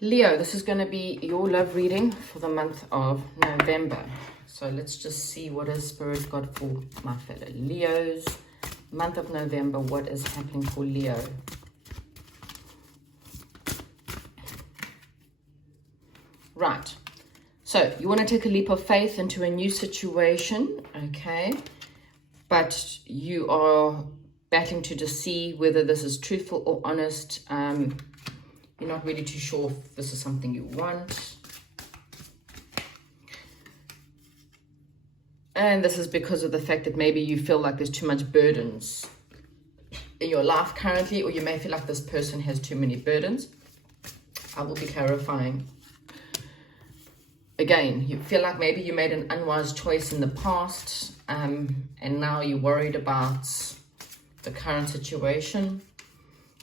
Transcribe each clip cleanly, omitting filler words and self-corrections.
Leo, this is going to be your love reading for the month of November. So let's just see what has Spirit got for my fellow Leos. Month of November, what is happening for Leo? Right. So you want to take a leap of faith into a new situation, okay? But you are battling to just see whether this is truthful or honest. You're not really too sure if this is something you want. And this is because of the fact that maybe you feel like there's too much burdens in your life currently, or you may feel like this person has too many burdens. I will be clarifying. Again, you feel like maybe you made an unwise choice in the past, and now you're worried about the current situation.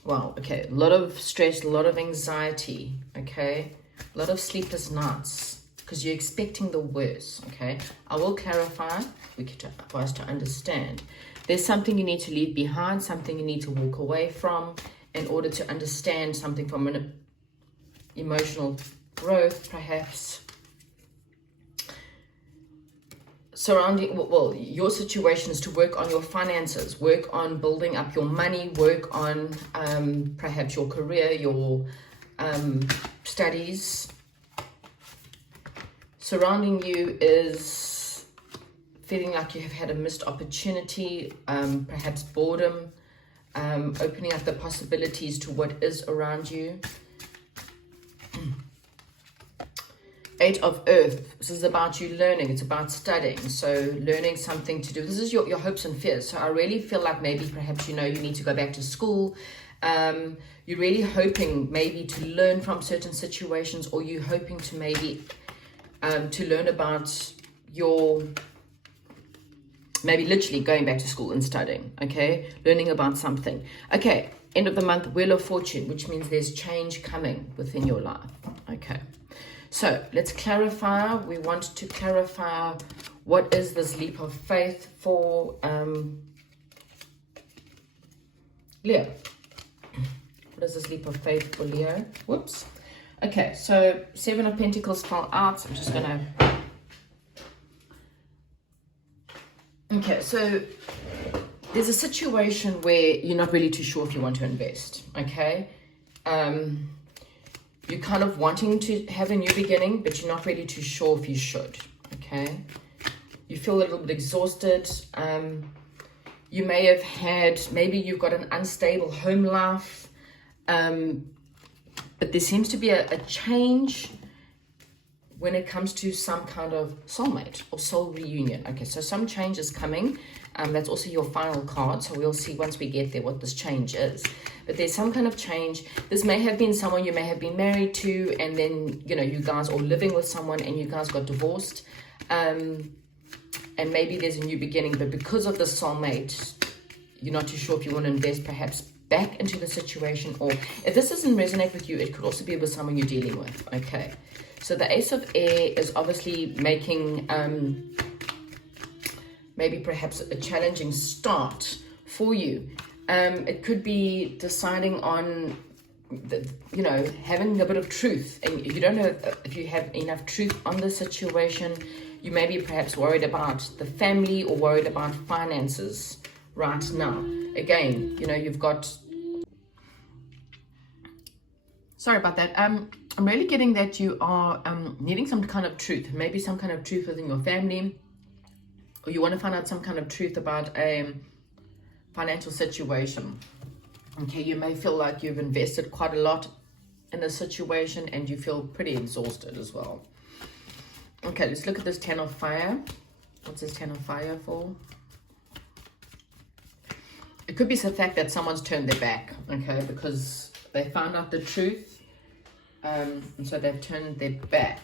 Well, okay, a lot of stress, a lot of anxiety, okay? A lot of sleepless nights because you're expecting the worst, okay? I will clarify for us to understand. There's something you need to leave behind, something you need to walk away from in order to understand something from an emotional growth, perhaps. Surrounding, well, your situation is to work on your finances, work on building up your money, work on perhaps your career, your studies. Surrounding you is feeling like you have had a missed opportunity, perhaps boredom, opening up the possibilities to what is around you. Eight of Earth, this is about you learning, it's about studying, so learning something to do. This is your hopes and fears. So I really feel like maybe perhaps you need to go back to school. You're really hoping maybe to learn from certain situations, or you're hoping to maybe to learn about your, maybe literally going back to school and studying, okay? Learning about something. Okay, end of the month, Wheel of Fortune, which means there's change coming within your life, okay? So let's clarify. We want to clarify what is this leap of faith for Leo. What is this leap of faith for Leo? Whoops. Okay, so Seven of Pentacles fell out. I'm just going to... Okay, so there's a situation where you're not really too sure if you want to invest, okay? You're kind of wanting to have a new beginning, but you're not really too sure if you should, okay? You feel a little bit exhausted. You may have had, maybe you've got an unstable home life, but there seems to be a change when it comes to some kind of soulmate or soul reunion. Okay, so some change is coming. That's also your final card, so we'll see once we get there what this change is. But there's some kind of change. This may have been someone you may have been married to, and then, you guys are living with someone and you guys got divorced. And maybe there's a new beginning, but because of the soulmate, you're not too sure if you want to invest perhaps back into the situation, or if this doesn't resonate with you, it could also be with someone you're dealing with, okay? So the Ace of Air is obviously making maybe perhaps a challenging start for you. It could be deciding on, having a bit of truth, and you don't know if you have enough truth on the situation. You may be perhaps worried about the family or worried about finances right now. Again, you've got... Sorry about that. I'm really getting that you are needing some kind of truth, maybe some kind of truth within your family, or you want to find out some kind of truth about a financial situation. Okay, you may feel like you've invested quite a lot in a situation and you feel pretty exhausted as well. Okay, let's look at this Ten of Fire. What's this Ten of Fire for? It could be the fact that someone's turned their back, okay, because they found out the truth, and so they've turned their back.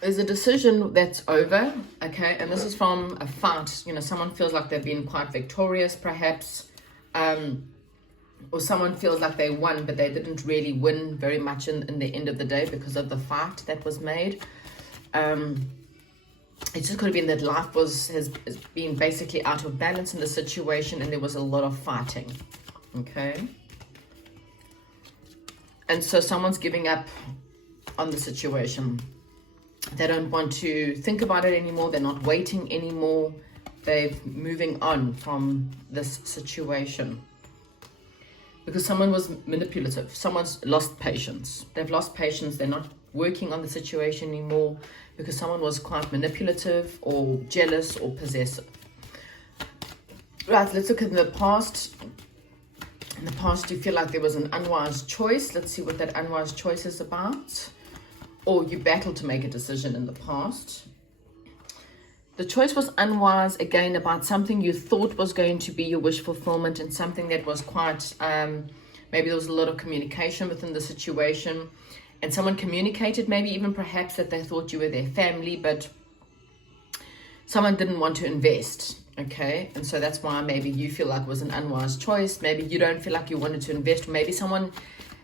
There's a decision that's over, okay, and this is from a fight. Someone feels like they've been quite victorious, perhaps, or someone feels like they won, but they didn't really win very much in the end of the day because of the fight that was made. It just could have been that life has been basically out of balance in the situation, and there was a lot of fighting, okay? And so someone's giving up on the situation. They don't want to think about it anymore. They're not waiting anymore. They're moving on from this situation. Because someone was manipulative. Someone's lost patience. They've lost patience. They're not working on the situation anymore because someone was quite manipulative or jealous or possessive. Right, let's look at the past. In the past, you feel like there was an unwise choice. Let's see what that unwise choice is about. Or you battled to make a decision in the past. The choice was unwise, again, about something you thought was going to be your wish fulfillment and something that was quite, maybe there was a lot of communication within the situation. And someone communicated, maybe even perhaps that they thought you were their family, but someone didn't want to invest. Okay, and so that's why maybe you feel like it was an unwise choice. Maybe you don't feel like you wanted to invest. Or maybe someone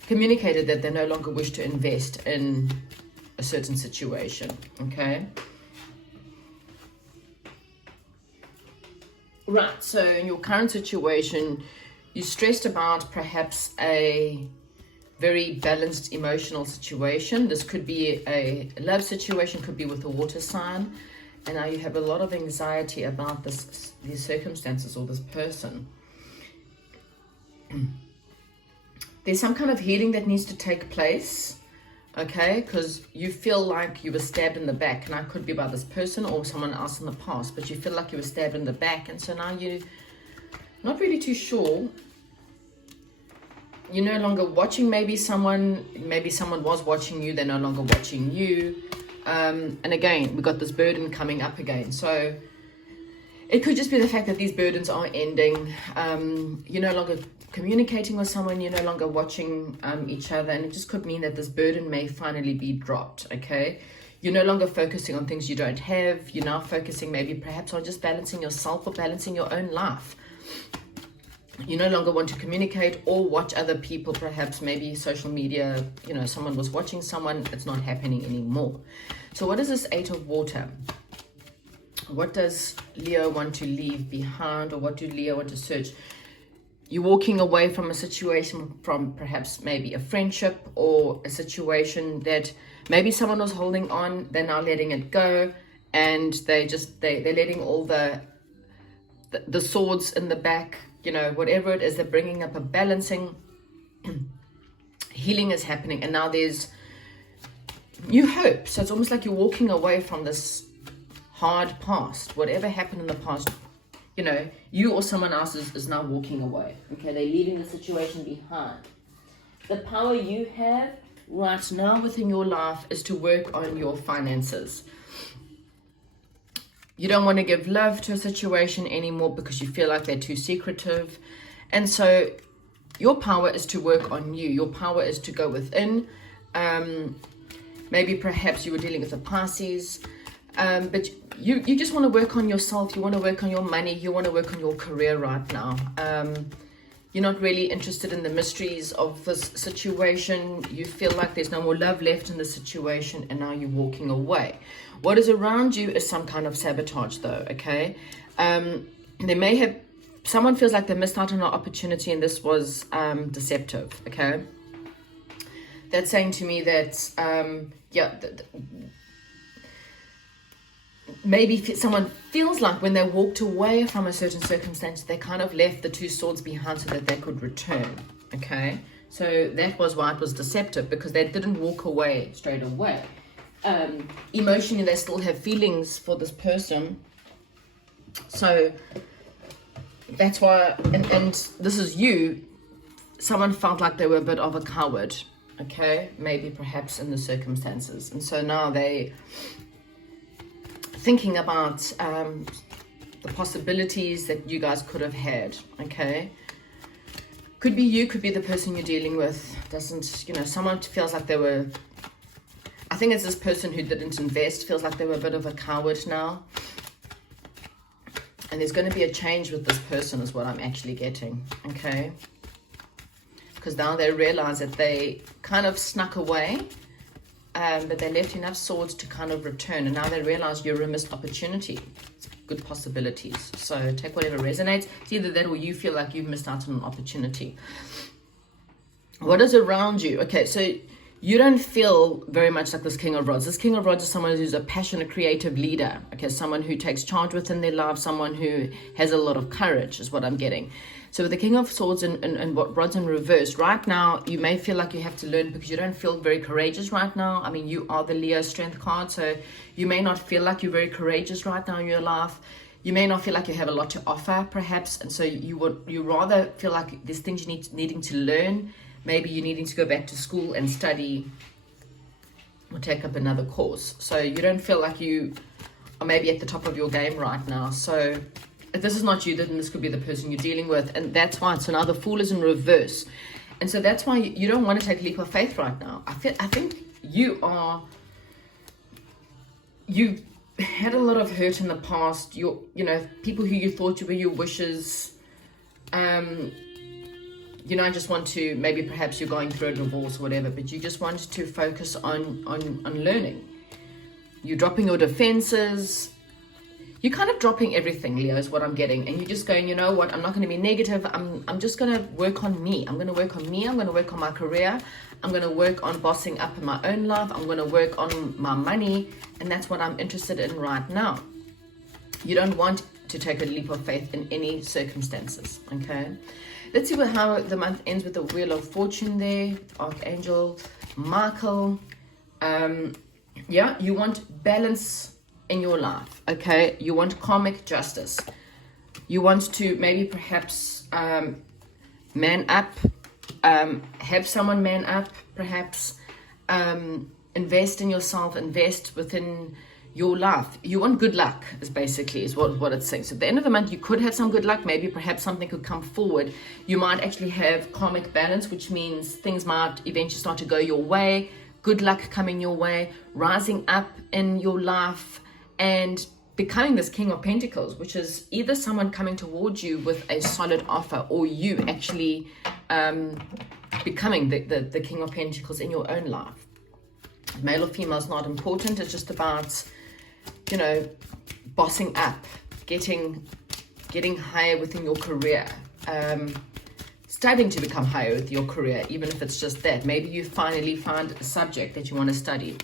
communicated that they no longer wish to invest in a certain situation. Okay. Right, so in your current situation, you're stressed about perhaps a very balanced emotional situation. This could be a love situation, could be with a water sign. And now you have a lot of anxiety about these circumstances or this person. There's some kind of healing that needs to take place, okay? Because you feel like you were stabbed in the back, and that could be by this person or someone else in the past, but you feel like you were stabbed in the back, and so now you're not really too sure. You're no longer watching maybe someone was watching you, they're no longer watching you. And again, we got this burden coming up again. So it could just be the fact that these burdens are ending. You're no longer communicating with someone. You're no longer watching each other. And it just could mean that this burden may finally be dropped, okay? You're no longer focusing on things you don't have. You're now focusing maybe perhaps on just balancing yourself or balancing your own life. You no longer want to communicate or watch other people, perhaps maybe social media, someone was watching someone, it's not happening anymore. So what is this 8 of water? What does Leo want to leave behind, or what do Leo want to search? You're walking away from a situation, from perhaps maybe a friendship or a situation that maybe someone was holding on, they're now letting it go, and they're letting all the swords in the back, whatever it is, they're bringing up a balancing. Healing is happening, and now there's new hope. So it's almost like you're walking away from this hard past. Whatever happened in the past, you or someone else is now walking away. Okay, they're leaving the situation behind. The power you have right now within your life is to work on your finances. You don't want to give love to a situation anymore because you feel like they're too secretive. And so your power is to work on you. Your power is to go within. Maybe perhaps you were dealing with a Pisces, but you just want to work on yourself. You want to work on your money. You want to work on your career right now. You're not really interested in the mysteries of this situation. You feel like there's no more love left in the situation, and now you're walking away. What is around you is some kind of sabotage, though, okay? Someone feels like they missed out on an opportunity, and this was deceptive, okay? That's saying to me that, maybe someone feels like when they walked away from a certain circumstance, they kind of left the 2 swords behind so that they could return, okay? So that was why it was deceptive, because they didn't walk away straight away. Emotionally, they still have feelings for this person. So that's why, and this is you, someone felt like they were a bit of a coward, okay? Maybe perhaps in the circumstances. And so now they thinking about the possibilities that you guys could have had, okay? Could be you, could be the person you're dealing with. Someone feels like they were, I think it's this person who didn't invest, feels like they were a bit of a coward now. And there's going to be a change with this person is what I'm actually getting, okay? Because now they realize that they kind of snuck away, but they left enough swords to kind of return, and now they realize you're a missed opportunity. It's good possibilities. So take whatever resonates. It's either that or you feel like you've missed out on an opportunity. What is around you? Okay, so you don't feel very much like this King of Rods. This King of Rods is someone who's a passionate, creative leader. Okay, someone who takes charge within their life, someone who has a lot of courage, is what I'm getting. So with the King of Swords and what Rods in reverse, right now, you may feel like you have to learn because you don't feel very courageous right now. I mean, you are the Leo strength card, so you may not feel like you're very courageous right now in your life. You may not feel like you have a lot to offer, perhaps, and so you rather feel like there's things you needing to learn. Maybe you're needing to go back to school and study or take up another course. So you don't feel like you are maybe at the top of your game right now. So if this is not you, then this could be the person you're dealing with. And that's why. So now the Fool is in reverse. And so that's why you don't want to take a leap of faith right now. I think you've had a lot of hurt in the past. People who you thought you were your wishes, I just want to, maybe perhaps you're going through a divorce or whatever, but you just want to focus on learning. You're dropping your defenses. You're kind of dropping everything, Leo, is what I'm getting. And you're just going, you know what, I'm not going to be negative. I'm just going to work on me. I'm going to work on me. I'm going to work on my career. I'm going to work on bossing up in my own life. I'm going to work on my money. And that's what I'm interested in right now. You don't want to take a leap of faith in any circumstances, okay? Let's see how the month ends with the Wheel of Fortune there. Archangel Michael. You want balance in your life, okay? You want karmic justice. You want to maybe perhaps man up, have someone man up, perhaps invest in yourself, invest within your life. You want good luck is what it's saying. So at the end of the month, you could have some good luck. Maybe perhaps something could come forward. You might actually have karmic balance, which means things might eventually start to go your way. Good luck coming your way, rising up in your life and becoming this King of Pentacles, which is either someone coming towards you with a solid offer or you actually becoming the King of Pentacles in your own life. Male or female is not important. It's just about bossing up, getting higher within your career, studying to become higher with your career, even if it's just that. Maybe you finally found a subject that you want to study.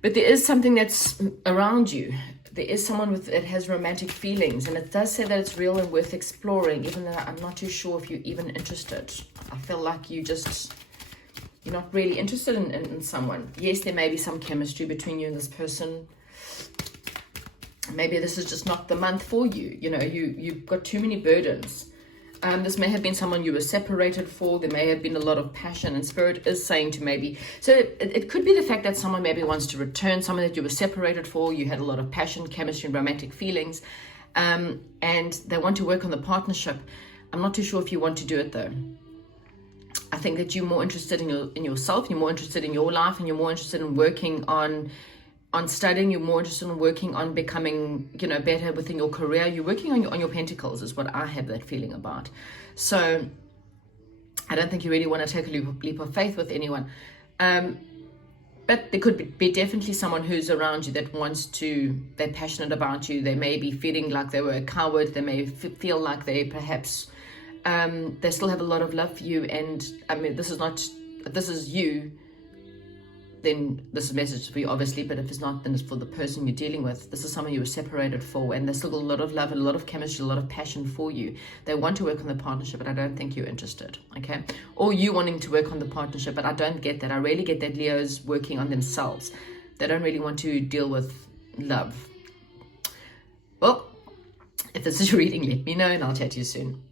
But there is something that's around you. There is someone that has romantic feelings, and it does say that it's real and worth exploring, even though I'm not too sure if you're even interested. I feel like you're not really interested in someone. Yes, there may be some chemistry between you and this person. Maybe this is just not the month for you. You've got too many burdens. This may have been someone you were separated for. There may have been a lot of passion, and Spirit is saying to maybe, so it could be the fact that someone maybe wants to return, someone that you were separated for. You had a lot of passion, chemistry, and romantic feelings, and they want to work on the partnership. I'm not too sure if you want to do it though. I think that you're more interested in yourself, you're more interested in your life, and you're more interested in working on studying. You're more interested in working on becoming, better within your career. You're working on your pentacles is what I have that feeling about. So I don't think you really want to take a leap of faith with anyone. But there could be definitely someone who's around you that they're passionate about you. They may be feeling like they were a coward. They may feel like they perhaps, they still have a lot of love for you. And I mean, this is you, then this is a message for you, obviously. But if it's not, then it's for the person you're dealing with. This is someone you were separated for, and there's still a lot of love and a lot of chemistry, a lot of passion for you. They want to work on the partnership, but I don't think you're interested, okay? Or you wanting to work on the partnership, but I don't get that. I really get that Leo's working on themselves. They don't really want to deal with love. Well, if this is your reading, let me know, and I'll chat to you soon.